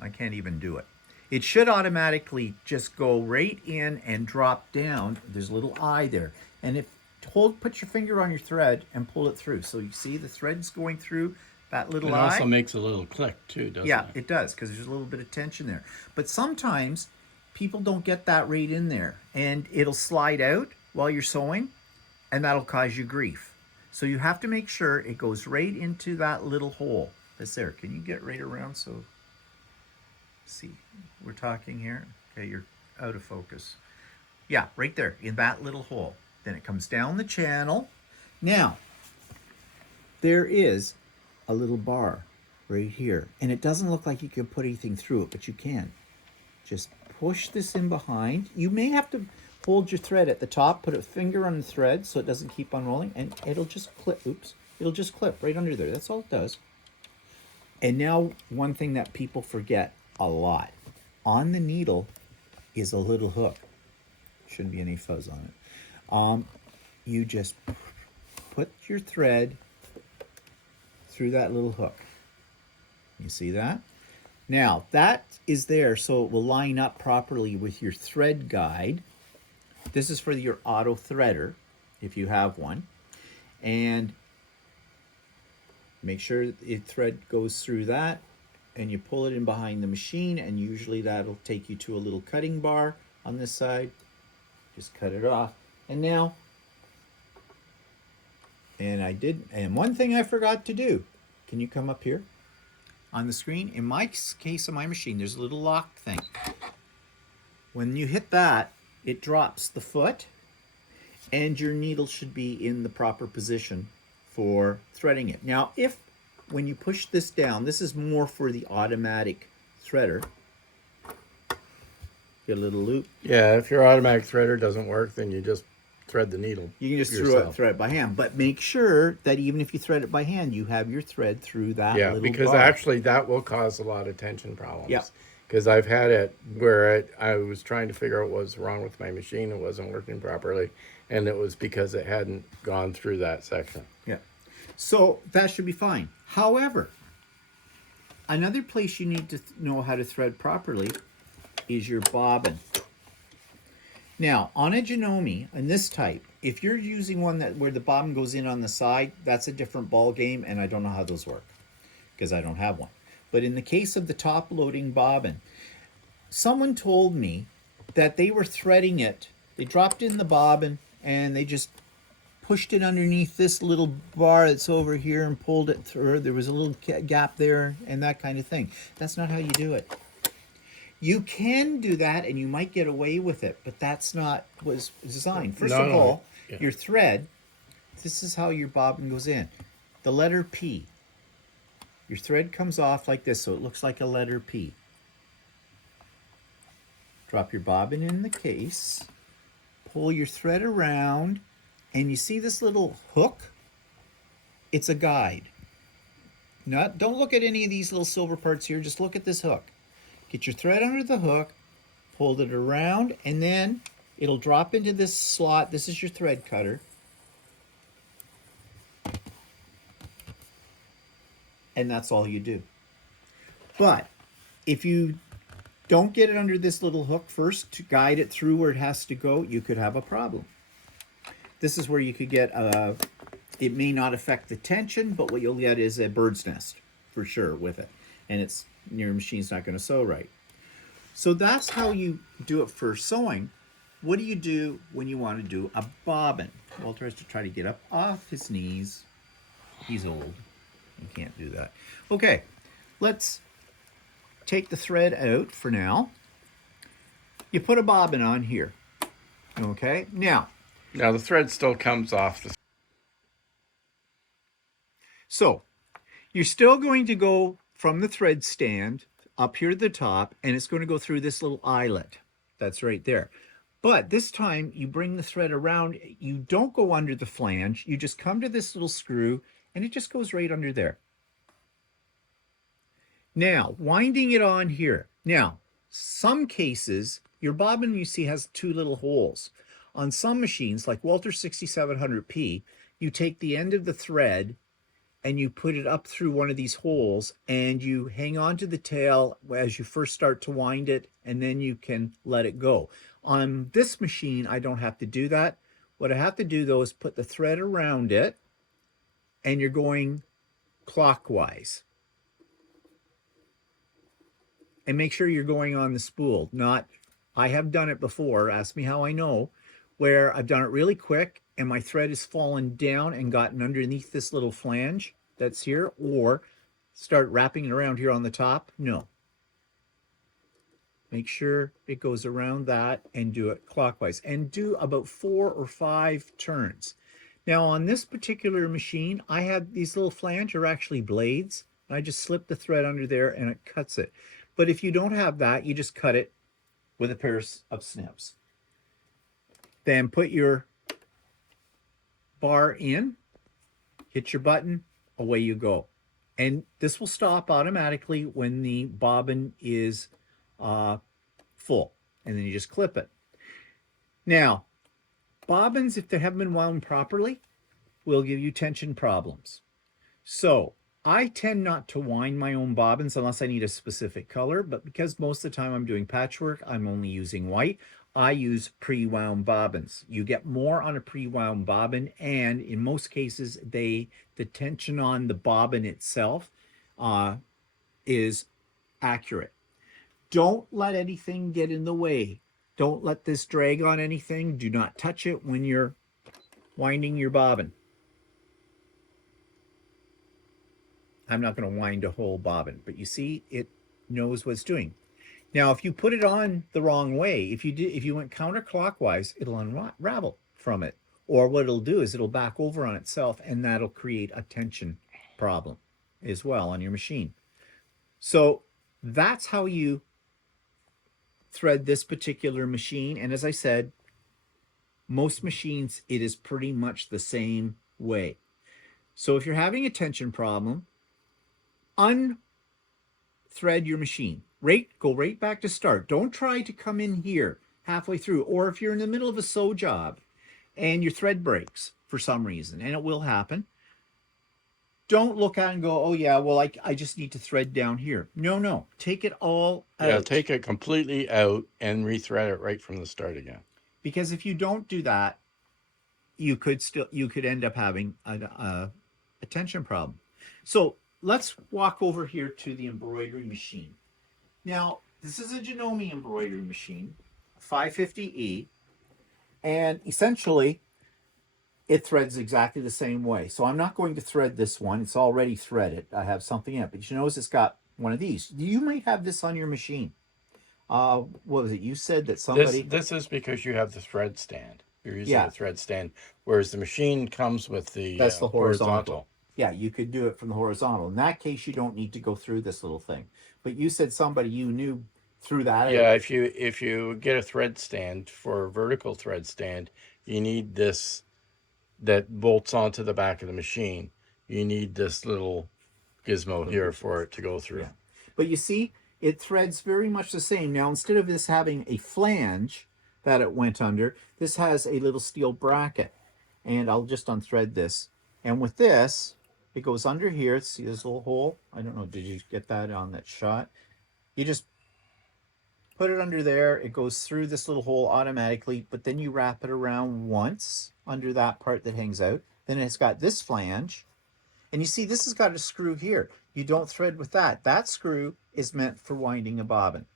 I can't even do it. It should automatically just go right in and drop down. There's a little eye there. And if put your finger on your thread and pull it through. So you see the thread's going through that little eye. It also makes a little click too, doesn't it? Yeah, it does, because there's a little bit of tension there. But sometimes people don't get that right in there, and it'll slide out while you're sewing, and that'll cause you grief. So you have to make sure it goes right into that little hole that's there. Can you get right around? So, see, we're talking here. Okay, you're out of focus. Yeah, right there in that little hole. Then it comes down the channel. Now, there is a little bar right here, and it doesn't look like you can put anything through it, but you can. Just push this in behind. You may have to hold your thread at the top, put a finger on the thread so it doesn't keep unrolling, and it'll just clip. Oops, it'll just clip right under there. That's all it does. And now, one thing that people forget a lot, on the needle is a little hook. Shouldn't be any fuzz on it. You just put your thread through that little hook. You see that? Now, that is there so it will line up properly with your thread guide. This is for your auto threader, if you have one. And make sure the thread goes through that, and you pull it in behind the machine, and usually that'll take you to a little cutting bar on this side. Just cut it off. And now, and one thing I forgot to do. Can you come up here? On the screen, in my case of my machine, there's a little lock thing. When you hit that, it drops the foot, and your needle should be in the proper position for threading it. Now, when you push this down, this is more for the automatic threader. Get a little loop. Yeah, if your automatic threader doesn't work, then you just thread the needle. You can just yourself. thread it by hand, but make sure that even if you thread it by hand, you have your thread through that Yeah, little because bar. actually that will cause a lot of tension problems. Yeah. Because I've had it where I was trying to figure out what was wrong with my machine. It wasn't working properly. And it was because it hadn't gone through that section. Yeah. So that should be fine. However, another place you need to know how to thread properly is your bobbin. Now, on a gnome, in this type, if you're using one that where the bobbin goes in on the side, that's a different ball game, and I don't know how those work because I don't have one. But in the case of the top loading bobbin, someone told me that they were threading it. They dropped in the bobbin and they just pushed it underneath this little bar that's over here and pulled it through. There was a little gap there and that kind of thing. That's not how you do it. You can do that and you might get away with it, but that's not what was designed. First of all, your thread, this is how your bobbin goes in. The letter P. Your thread comes off like this, so it looks like a letter P. Drop your bobbin in the case, pull your thread around, and you see this little hook? It's a guide. Don't look at any of these little silver parts here, just look at this hook. Get your thread under the hook, pull it around, and then it'll drop into this slot. This is your thread cutter. And that's all you do. But if you don't get it under this little hook first to guide it through where it has to go, you could have a problem. This is where you could get it may not affect the tension, but what you'll get is a bird's nest for sure with it. And your machine's not going to sew right. So that's how you do it for sewing. What do you do when you want to do a bobbin? Walter has to try to get up off his knees. He's old. You can't do that. Okay, let's take the thread out for now. You put a bobbin on here. Okay, now the thread still comes off. So you're still going to go from the thread stand up here to the top, and it's going to go through this little eyelet that's right there. But this time you bring the thread around. You don't go under the flange. You just come to this little screw, and it just goes right under there. Now, winding it on here. Now, some cases, your bobbin, you see, has two little holes. On some machines, like Walter 6700P, you take the end of the thread and you put it up through one of these holes and you hang on to the tail as you first start to wind it, and then you can let it go. On this machine, I don't have to do that. What I have to do, though, is put the thread around it, and you're going clockwise. And make sure you're going on the spool, not, I have done it before, ask me how I know, where I've done it really quick and my thread has fallen down and gotten underneath this little flange that's here, or start wrapping it around here on the top. No. Make sure it goes around that and do it clockwise, and do about 4 or 5 turns. Now on this particular machine, I had these little flange are actually blades. I just slip the thread under there and it cuts it. But if you don't have that, you just cut it with a pair of snips. Then put your bar in, hit your button, away you go. And this will stop automatically when the bobbin is full. And then you just clip it. Now, bobbins, if they haven't been wound properly, will give you tension problems. So I tend not to wind my own bobbins unless I need a specific color, but because most of the time I'm doing patchwork, I'm only using white. I use pre-wound bobbins. You get more on a pre-wound bobbin, and in most cases, the tension on the bobbin itself is accurate. Don't let anything get in the way. Don't let this drag on anything. Do not touch it when you're winding your bobbin. I'm not going to wind a whole bobbin, but you see, it knows what it's doing. Now, if you put it on the wrong way, if you went counterclockwise, it'll unravel from it. Or what it'll do is it'll back over on itself, and that'll create a tension problem as well on your machine. So that's how you thread this particular machine. And as I said, Most machines, it is pretty much the same way. So if you're having a tension problem, unthread your machine. Go right back to start. Don't try to come in here halfway through. Or if you're in the middle of a sew job and your thread breaks for some reason, and it will happen, don't look at it and go, oh yeah, well, I just need to thread down here. No, take it all out. Yeah, take it completely out and rethread it right from the start again. Because if you don't do that, you could end up having a tension problem. So let's walk over here to the embroidery machine. Now, this is a gnome embroidery machine, 550E, and essentially it threads exactly the same way. So I'm not going to thread this one. It's already threaded. I have something in it, but you notice it's got one of these. You might have this on your machine. What was it? You said that somebody... This is because you have the thread stand. You're using a thread stand, whereas the machine comes with the, that's the horizontal. Yeah, you could do it from the horizontal. In that case, you don't need to go through this little thing. But you said somebody you knew threw that. Yeah, if you get a thread stand for a vertical thread stand, you need this that bolts onto the back of the machine. You need this little gizmo here for it to go through. Yeah. But you see, it threads very much the same. Now, instead of this having a flange that it went under, this has a little steel bracket. And I'll just unthread this. And with this, it goes under here. See this little hole? I don't know, did you get that on that shot? You just put it under there. It goes through this little hole automatically, but then you wrap it around once under that part that hangs out. Then it's got this flange. And you see, this has got a screw here. You don't thread with that. That screw is meant for winding a bobbin,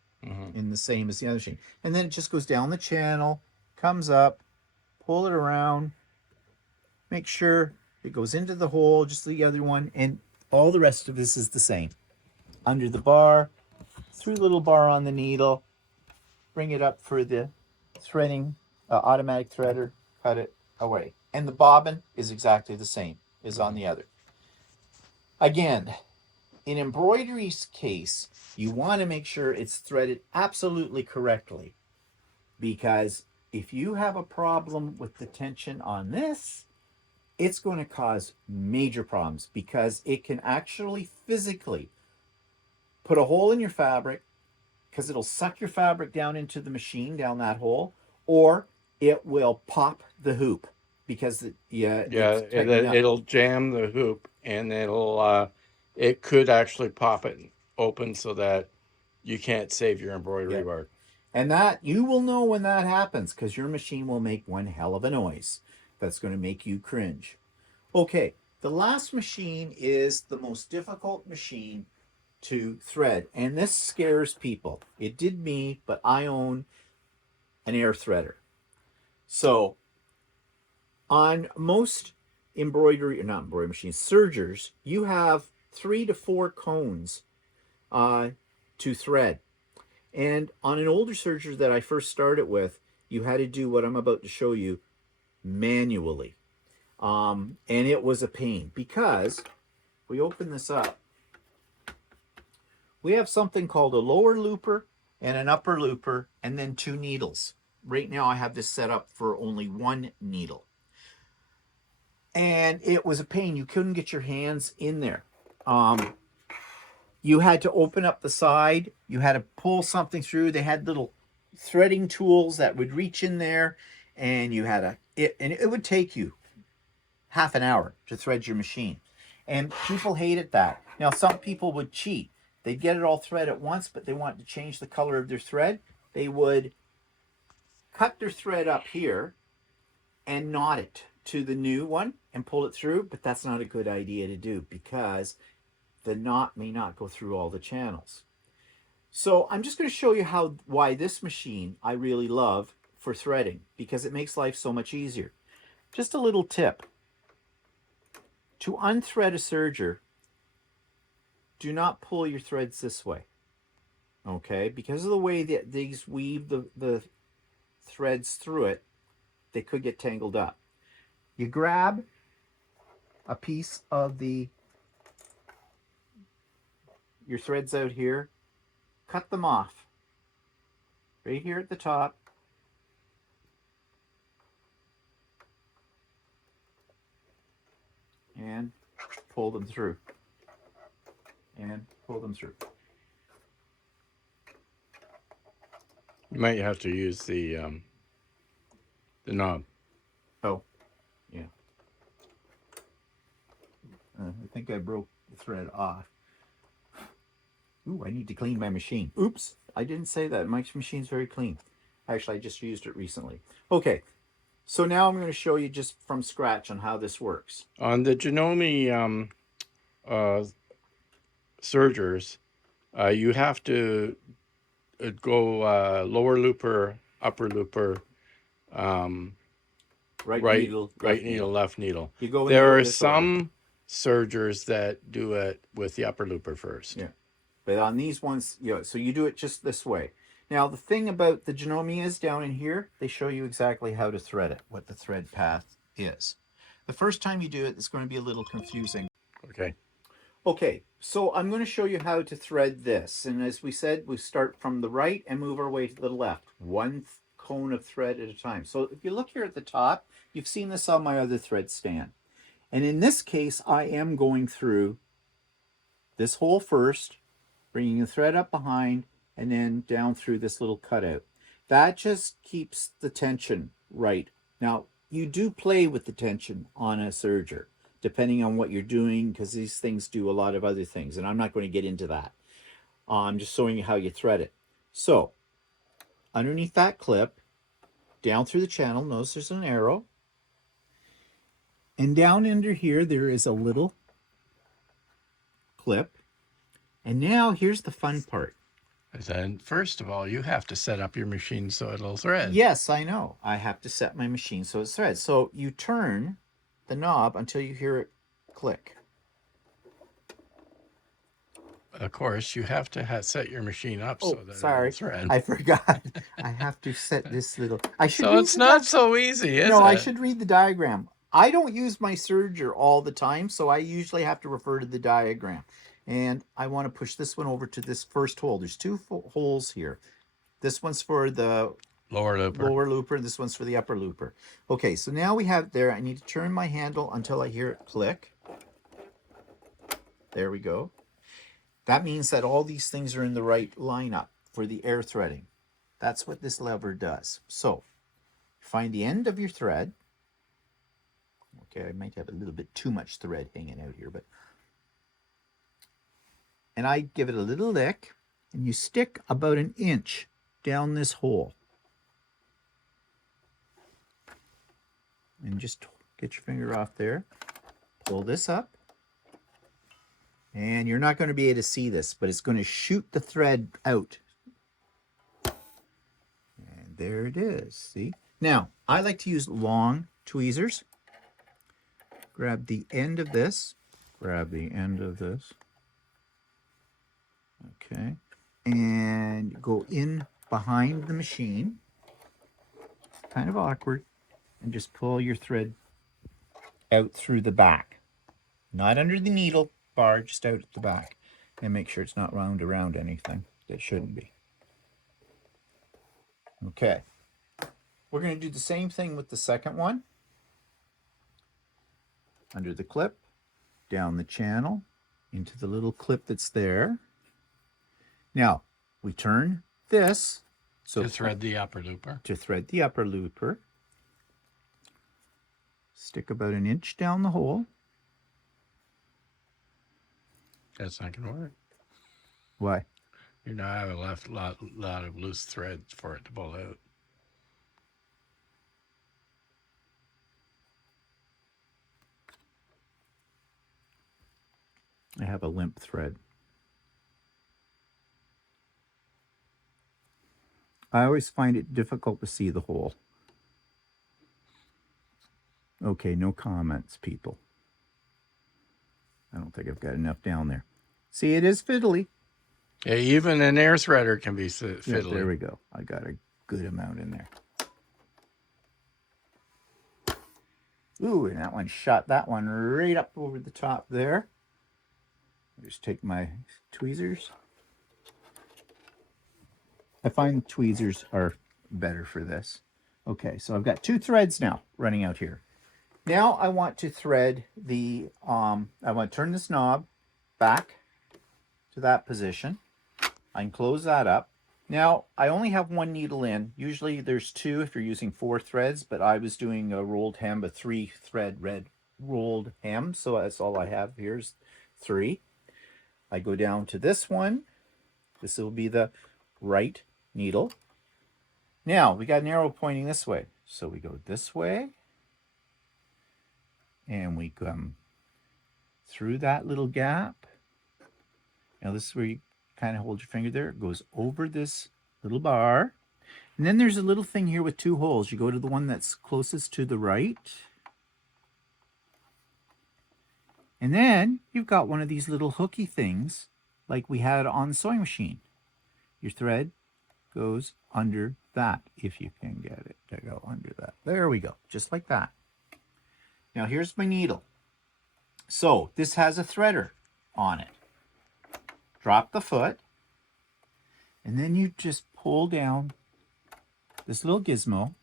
in the same as the other machine. And then it just goes down the channel, comes up, pull it around, make sure it goes into the hole, just the other one, and all the rest of this is the same. Under the bar, through the little bar on the needle, bring it up for the threading, automatic threader, cut it away. And the bobbin is exactly the same as on the other. Again, in embroidery's case, you want to make sure it's threaded absolutely correctly, because if you have a problem with the tension on this, it's going to cause major problems, because it can actually physically put a hole in your fabric, because it'll suck your fabric down into the machine, down that hole, or it will pop the hoop, because it'll jam the hoop, and it could actually pop it open so that you can't save your embroidery work. And that you will know when that happens, because your machine will make one hell of a noise that's going to make you cringe. Okay, the last machine is the most difficult machine to thread, and this scares people. It did me, but I own an air threader. So on most embroidery, or not embroidery machines, sergers, you have 3 to 4 cones to thread. And on an older serger that I first started with, you had to do what I'm about to show you manually. And it was a pain, because if we open this up, we have something called a lower looper and an upper looper, and then 2 needles. Right now I have this set up for only 1 needle. And it was a pain. You couldn't get your hands in there. You had to open up the side. You had to pull something through. They had little threading tools that would reach in there, and you had it would take you half an hour to thread your machine. And people hated that. Now, some people would cheat. They'd get it all thread at once, but they wanted to change the color of their thread. They would cut their thread up here and knot it to the new one and pull it through, but that's not a good idea to do, because the knot may not go through all the channels. So I'm just going to show you why this machine I really love for threading, because it makes life so much easier. Just a little tip. To unthread a serger, do not pull your threads this way. Okay? Because of the way that these weave the threads through it, they could get tangled up. You grab a piece of your threads out here, cut them off right here at the top, and pull them through. And pull them through. You might have to use the knob. Oh, yeah. I think I broke the thread off. Ooh, I need to clean my machine. Oops, I didn't say that. My machine's very clean. Actually, I just used it recently. Okay, so now I'm going to show you just from scratch on how this works. On the gnome sergers, you have to go lower looper, upper looper, Right needle, right needle, left needle. You go in There are this order. some sergers that do it with the upper looper first. Yeah, but on these ones, so you do it just this way. Now, the thing about the gnome is down in here, they show you exactly how to thread it, what the thread path is. The first time you do it, it's going to be a little confusing. Okay. Okay, so I'm going to show you how to thread this. And as we said, we start from the right and move our way to the left. One cone of thread at a time. So if you look here at the top, you've seen this on my other thread stand. And in this case, I am going through this hole first, bringing the thread up behind, and then down through this little cutout. That just keeps the tension right. Now, you do play with the tension on a serger, depending on what you're doing, because these things do a lot of other things, and I'm not going to get into that. I'm just showing you how you thread it. So, underneath that clip, down through the channel, notice there's an arrow. And down under here, there is a little clip. And now here's the fun part. Then, first of all, you have to set up your machine so it'll thread. Yes, I know. I have to set my machine so it threads. So you turn the knob until you hear it click. Of course, you have to set your machine up so that sorry. it'll thread. I forgot. I have to set this little. I should. So it's not so easy, is it? No, I should read the diagram. I don't use my serger all the time, so I usually have to refer to the diagram. And I want to push this one over to this first hole. There's two holes here. This one's for the lower looper. This one's for the upper looper. Okay, so now we have there. I need to turn my handle until I hear it click. There we go. That means that all these things are in the right lineup for the air threading. That's what this lever does. So, find the end of your thread. Okay, I might have a little bit too much thread hanging out here, but... And I give it a little lick, and you stick about an inch down this hole. And just get your finger off there. Pull this up. And you're not going to be able to see this, but it's going to shoot the thread out. And there it is, see? Now, I like to use long tweezers. Grab the end of this. Grab the end of this. Okay. And go in behind the machine. Kind of awkward. And just pull your thread out through the back. Not under the needle bar, just out at the back. And make sure it's not wound around anything that shouldn't be. Okay. We're going to do the same thing with the second one. Under the clip, down the channel, into the little clip that's there. Now, we turn this. To thread the upper looper. To thread the upper looper. Stick about an inch down the hole. That's not going to work. Why? You're not having left a lot of loose threads for it to pull out. I have a limp thread. I always find it difficult to see the hole. Okay, no comments, people. I don't think I've got enough down there. See, it is fiddly. Yeah, even an air threader can be fiddly. Yeah, there we go. I got a good amount in there. Ooh, and that one shot that one right up over the top there. Just take my tweezers. I find tweezers are better for this. Okay, so I've got two threads now running out here. Now I want to thread the, I want to turn this knob back to that position. I can close that up. Now, I only have one needle in. Usually there's two if you're using 4 threads, but I was doing a rolled hem, a 3-thread red rolled hem, so that's all I have. Here's 3. I go down to this one. This will be the right needle. Now, we got an arrow pointing this way. So we go this way, and we come through that little gap. Now, this is where you kind of hold your finger there. It goes over this little bar. And then there's a little thing here with 2 holes. You go to the one that's closest to the right. And then you've got one of these little hooky things like we had on the sewing machine. Your thread goes under that, if you can get it to go under that. There we go, just like that. Now here's my needle. So this has a threader on it. Drop the foot, and then you just pull down this little gizmo,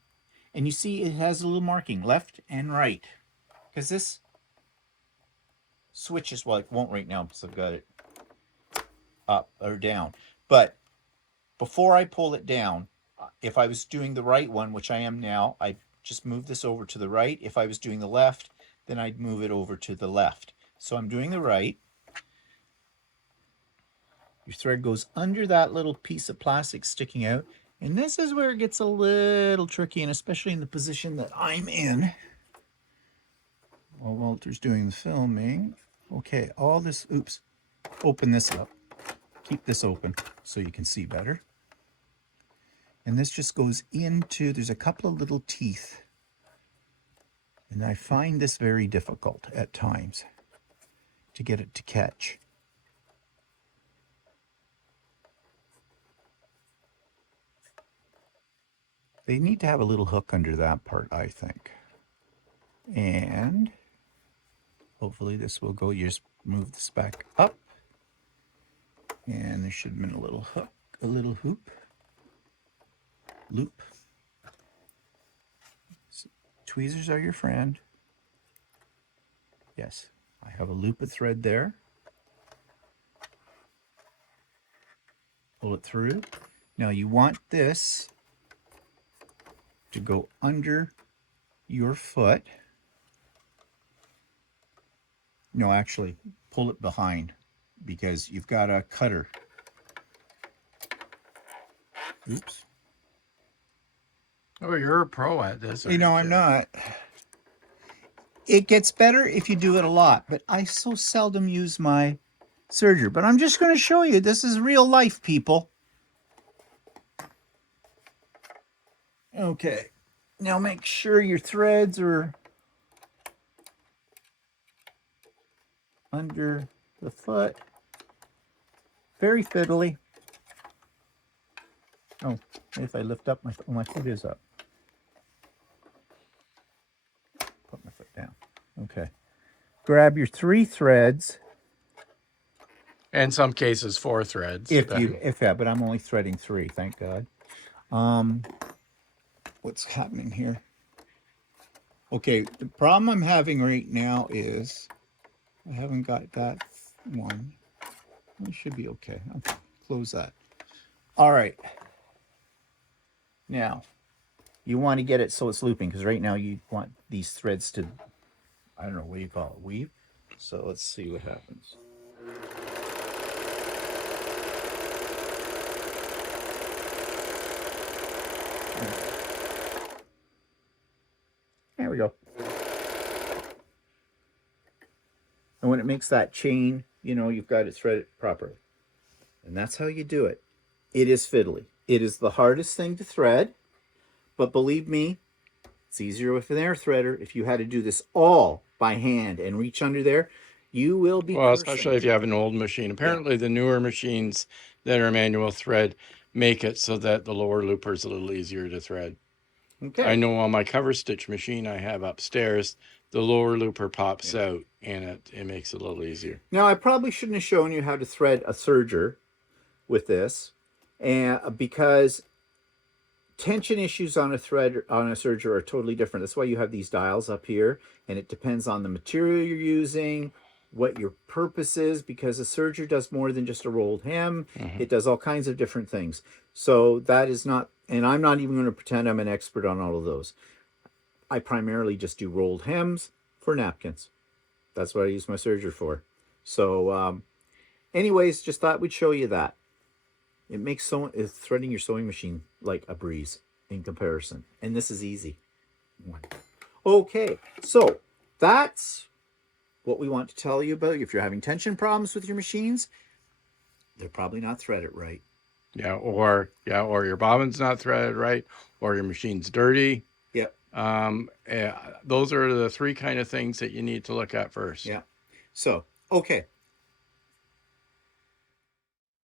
and you see it has a little marking, left and right, because this switches, well, it won't right now because I've got it up or down. But before I pull it down, if I was doing the right one, which I am now, I just move this over to the right. If I was doing the left, then I'd move it over to the left. So I'm doing the right. Your thread goes under that little piece of plastic sticking out. And this is where it gets a little tricky, and especially in the position that I'm in. While Walter's doing the filming. Okay, all this, oops, open this up. Keep this open so you can see better. And this just goes into, there's a couple of little teeth. And I find this very difficult at times to get it to catch. They need to have a little hook under that part, I think. And hopefully this will go. You just move this back up. And there should have been a little hook, a little loop. So, tweezers are your friend. Yes, I have a loop of thread there. Pull it through. Now you want this to go under your foot. No, actually, pull it behind because you've got a cutter. Oops. Oh, you're a pro at this. You know, I'm not. It gets better if you do it a lot, but I so seldom use my serger. But I'm just going to show you. This is real life, people. Okay. Now make sure your threads are under the foot. Very fiddly. Oh, if I lift up my foot is up. Put my foot down. Okay. Grab your 3 threads. In some cases, 4 threads. But I'm only threading 3, thank God. What's happening here? Okay, the problem I'm having right now is I haven't got that one. It should be okay. I'll close that. All right. Now, you want to get it so it's looping, because right now you want these threads to, I don't know, what do you call it, weave? So let's see what happens. There we go. And when it makes that chain, you know, you've got it threaded properly. And that's how you do it. It is fiddly. It is the hardest thing to thread, but believe me, it's easier with an air threader. If you had to do this all by hand and reach under there, you will be Well, cursing. especially if you have an old machine. Apparently, the newer machines that are manual thread make it so that the lower looper is a little easier to thread. Okay. I know on my cover stitch machine I have upstairs, the lower looper pops out and it makes it a little easier. Now, I probably shouldn't have shown you how to thread a serger with this, and because tension issues on a thread on a serger are totally different. That's why you have these dials up here, and it depends on the material you're using, what your purpose is, because a serger does more than just a rolled hem. Mhm. It does all kinds of different things. So that is not, and I'm not even going to pretend I'm an expert on all of those. I primarily just do rolled hems for napkins. That's what I use my serger for. So anyways, just thought we'd show you that. It makes threading your sewing machine like a breeze in comparison. And this is easy. Okay, so that's what we want to tell you about. If you're having tension problems with your machines, they're probably not threaded right. Or your bobbin's not threaded right, or your machine's dirty. Yep. Those are the three kind of things that you need to look at first. Yeah. So, okay.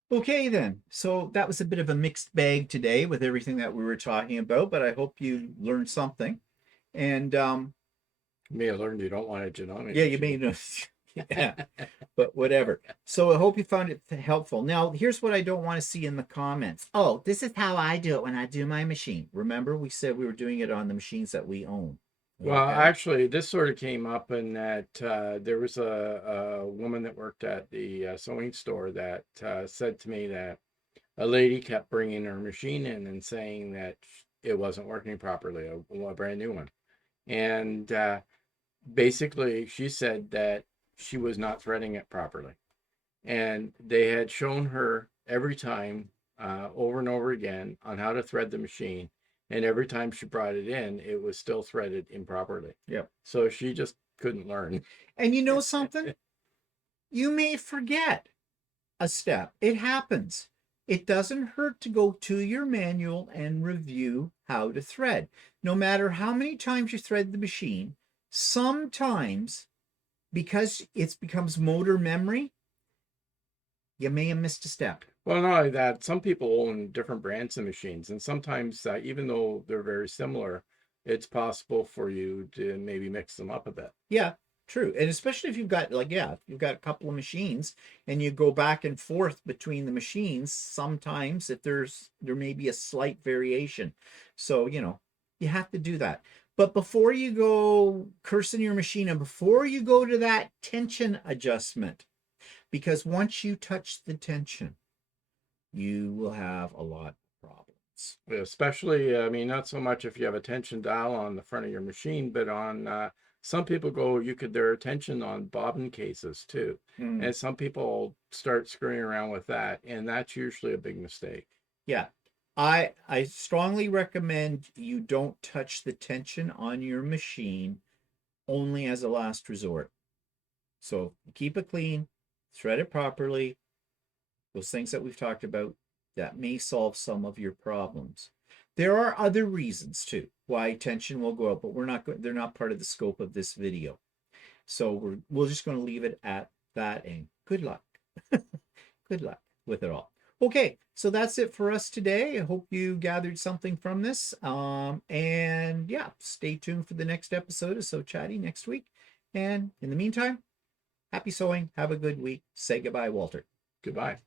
Okay, then. So that was a bit of a mixed bag today with everything that we were talking about, but I hope you learned something. And You may have learned you don't want a gnome. yeah, you may know. Yeah, but whatever. So I hope you found it helpful. Now, here's what I don't want to see in the comments. Oh, this is how I do it when I do my machine. Remember, we said we were doing it on the machines that we own. Well, Okay? actually, this sort of came up in that there was a woman that worked at the sewing store that said to me that a lady kept bringing her machine in and saying that it wasn't working properly, a brand new one. And basically, she said that she was not threading it properly. And they had shown her every time over and over again on how to thread the machine. And every time she brought it in, it was still threaded improperly. Yep. So she just couldn't learn. And you know something? You may forget a step. It happens. It doesn't hurt to go to your manual and review how to thread. No matter how many times you thread the machine, sometimes, because it becomes motor memory, you may have missed a step. Well, not only that, some people own different brands of machines, and sometimes even though they're very similar, it's possible for you to maybe mix them up a bit. Yeah, true. And especially if you've got you've got a couple of machines and you go back and forth between the machines, sometimes if there may be a slight variation. So, you have to do that. But before you go cursing your machine and before you go to that tension adjustment, because once you touch the tension, you will have a lot of problems. Especially, I mean, not so much if you have a tension dial on the front of your machine, but on some people their tension on bobbin cases too. And some people start screwing around with that, and that's usually a big mistake. Yeah. I strongly recommend you don't touch the tension on your machine only as a last resort. So keep it clean, thread it properly. Those things that we've talked about, that may solve some of your problems. There are other reasons too why tension will go up, but they're not part of the scope of this video. So we're just going to leave it at that, and good luck. Good luck with it all. Okay, so that's it for us today. I hope you gathered something from this. And yeah, stay tuned for the next episode of So Chatty next week. And in the meantime, happy sewing. Have a good week. Say goodbye, Walter. Goodbye.